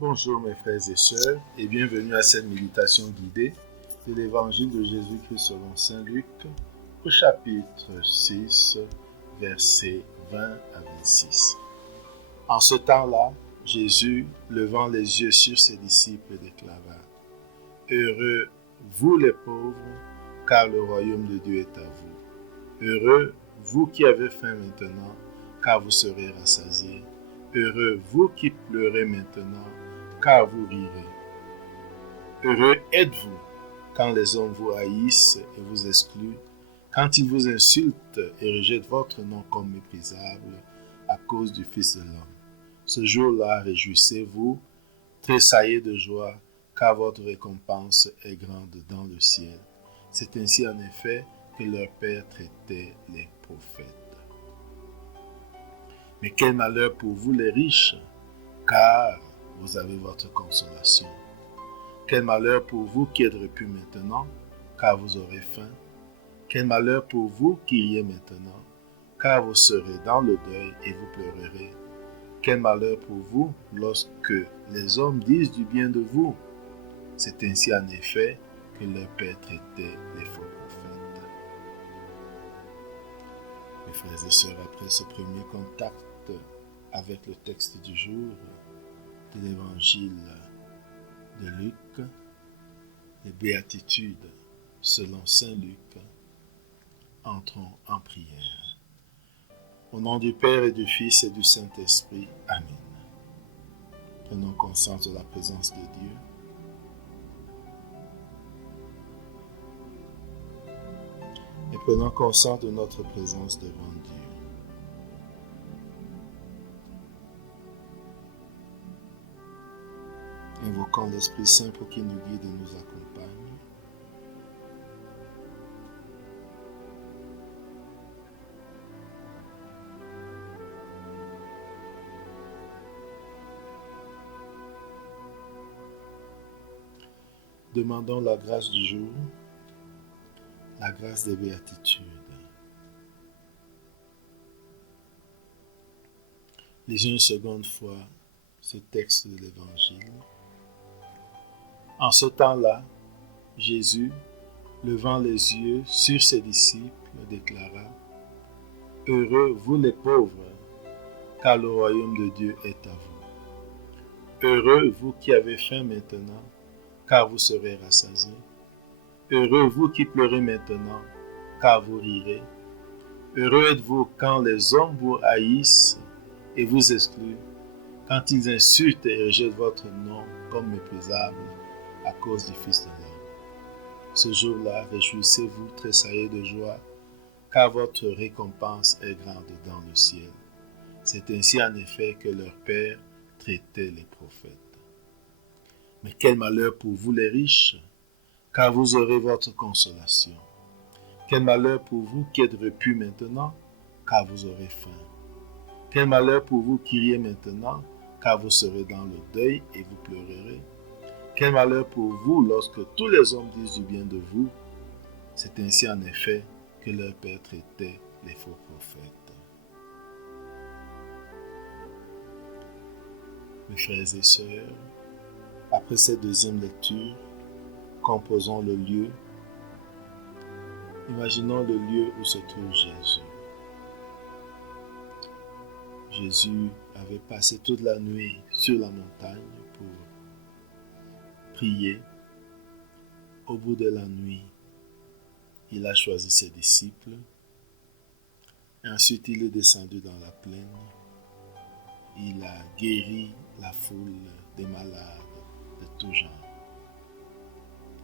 Bonjour mes frères et sœurs et bienvenue à cette méditation guidée de l'évangile de Jésus-Christ selon Saint Luc au chapitre 6, versets 20 à 26. En ce temps-là, Jésus, levant les yeux sur ses disciples, déclara : « Heureux, vous les pauvres, car le royaume de Dieu est à vous. Heureux, vous qui avez faim maintenant, car vous serez rassasiés. Heureux, vous qui pleurez maintenant, car vous rirez. Heureux êtes-vous quand les hommes vous haïssent et vous excluent, quand ils vous insultent et rejettent votre nom comme méprisable à cause du Fils de l'homme. Ce jour-là, réjouissez-vous, tressaillez de joie, car votre récompense est grande dans le ciel. C'est ainsi en effet que leur Père traitait les prophètes. Mais quel malheur pour vous les riches, car vous avez votre consolation. Quel malheur pour vous qui êtes repus maintenant, car vous aurez faim. Quel malheur pour vous qui riez maintenant, car vous serez dans le deuil et vous pleurerez. Quel malheur pour vous lorsque les hommes disent du bien de vous. C'est ainsi en effet que leur Père traitait les faux prophètes. Mes frères et sœurs, après ce premier contact avec le texte du jour de l'évangile de Luc, les béatitudes selon Saint Luc, entrons en prière. Au nom du Père et du Fils et du Saint-Esprit. Amen. Prenons conscience de la présence de Dieu. Et prenons conscience de notre présence devant Dieu. Invoquons l'Esprit Saint pour qu'il nous guide et nous accompagne. Demandons la grâce du jour, la grâce des béatitudes. Lisons une seconde fois ce texte de l'Évangile. En ce temps-là, Jésus, levant les yeux sur ses disciples, déclara : « Heureux vous les pauvres, car le royaume de Dieu est à vous. Heureux vous qui avez faim maintenant, car vous serez rassasiés. Heureux vous qui pleurez maintenant, car vous rirez. Heureux êtes-vous quand les hommes vous haïssent et vous excluent, quand ils insultent et rejettent votre nom comme méprisable à cause du Fils de l'homme. Ce jour-là, réjouissez-vous, tressaillez de joie, car votre récompense est grande dans le ciel. C'est ainsi en effet que leur Père traitait les prophètes. Mais quel malheur pour vous les riches, car vous aurez votre consolation. Quel malheur pour vous qui êtes repus maintenant, car vous aurez faim. Quel malheur pour vous qui riez maintenant, car vous serez dans le deuil et vous pleurerez. Quel malheur pour vous lorsque tous les hommes disent du bien de vous. C'est ainsi en effet que leur Père traitait les faux prophètes. Mes frères et sœurs, après cette deuxième lecture, composons le lieu. Imaginons le lieu où se trouve Jésus. Jésus avait passé toute la nuit sur la montagne pour prier. Au bout de la nuit, il a choisi ses disciples. Et ensuite, il est descendu dans la plaine. Il a guéri la foule des malades de tout genre.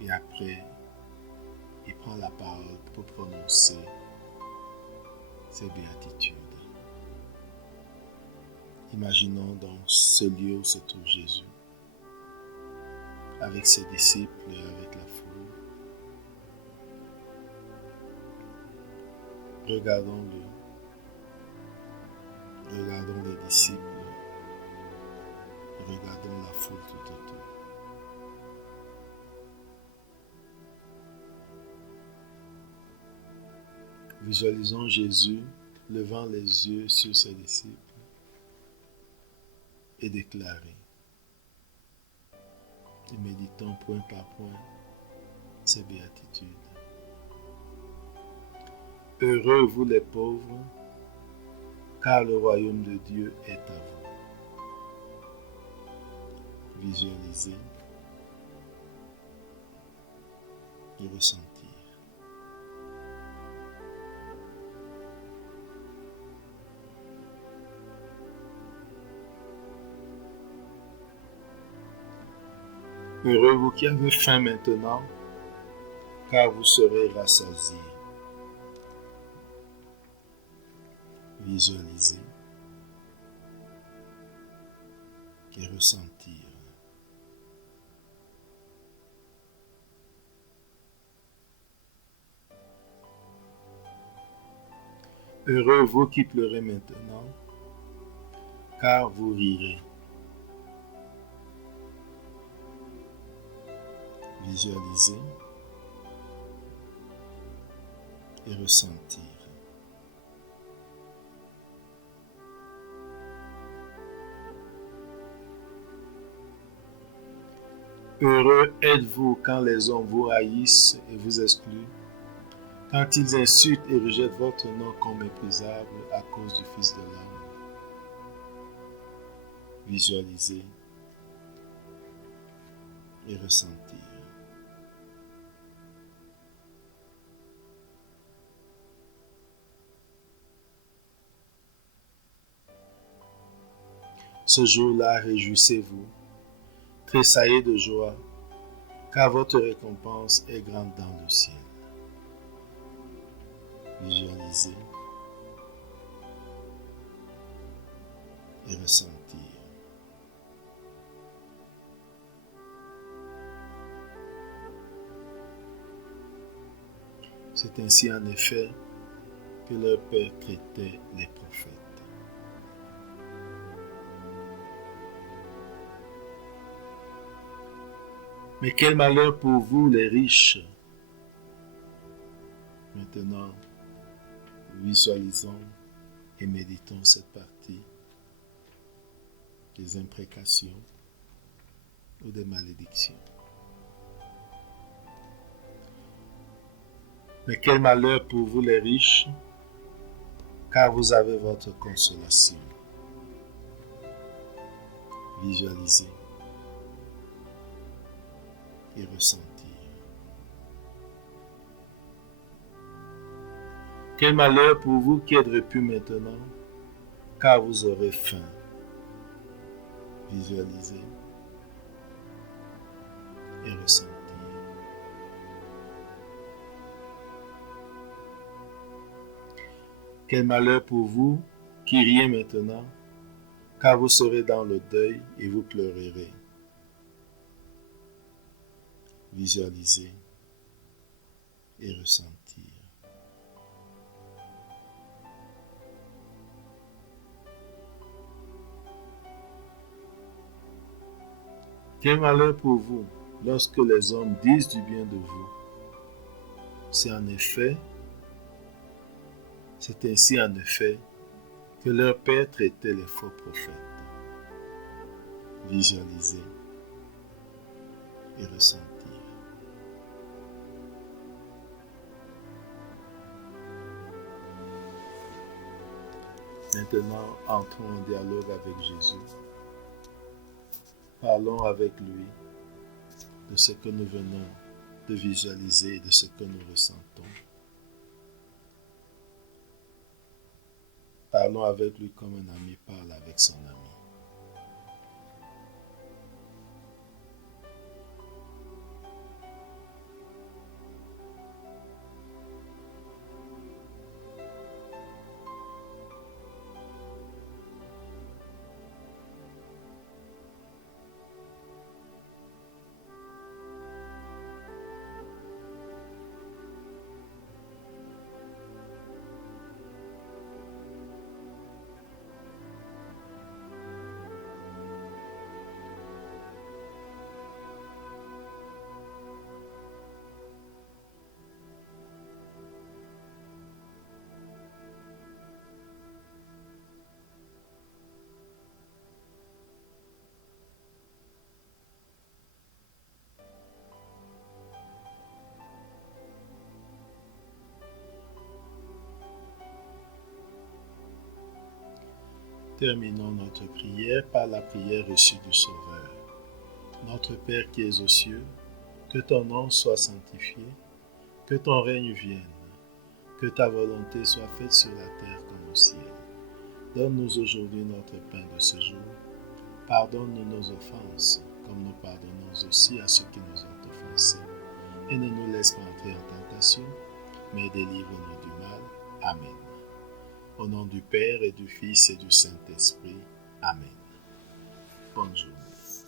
Et après, il prend la parole pour prononcer ses béatitudes. Imaginons donc ce lieu où se trouve Jésus, avec ses disciples et avec la foule. Regardons-le. Regardons les disciples. Regardons la foule tout autour. Visualisons Jésus levant les yeux sur ses disciples et déclarer : et méditons point par point ces béatitudes. Heureux vous les pauvres, car le royaume de Dieu est à vous. Visualisez et ressentir. Heureux vous qui avez faim maintenant, car vous serez rassasiés. Visualisez et ressentir. Heureux vous qui pleurez maintenant, car vous rirez. Visualisez et ressentir. Heureux êtes-vous quand les hommes vous haïssent et vous excluent, quand ils insultent et rejettent votre nom comme méprisable à cause du Fils de l'homme. Visualisez et ressentir. Ce jour-là, réjouissez-vous, tressaillez de joie, car votre récompense est grande dans le ciel. Visualisez et ressentir. C'est ainsi en effet que leur Père traitait les prophètes. Mais quel malheur pour vous les riches! Maintenant, visualisons et méditons cette partie des imprécations ou des malédictions. Mais quel malheur pour vous les riches, car vous avez votre consolation. Visualisez et ressentir. Quel malheur pour vous qui êtes repus maintenant, car vous aurez faim. Visualisez et ressentir. Quel malheur pour vous qui riez maintenant, car vous serez dans le deuil et vous pleurerez. Visualisez et ressentir. Quel malheur pour vous lorsque les hommes disent du bien de vous. C'est ainsi en effet que leur père traitait les faux prophètes. Visualisez et ressentir. Maintenant, entrons en dialogue avec Jésus. Parlons avec lui de ce que nous venons de visualiser et de ce que nous ressentons. Parlons avec lui comme un ami parle avec son ami. Terminons notre prière par la prière reçue du Sauveur. Notre Père qui es aux cieux, que ton nom soit sanctifié, que ton règne vienne, que ta volonté soit faite sur la terre comme au ciel. Donne-nous aujourd'hui notre pain de ce jour. Pardonne-nous nos offenses, comme nous pardonnons aussi à ceux qui nous ont offensés. Et ne nous laisse pas entrer en tentation, mais délivre-nous du mal. Amen. Au nom du Père et du Fils et du Saint-Esprit. Amen. Bonne journée.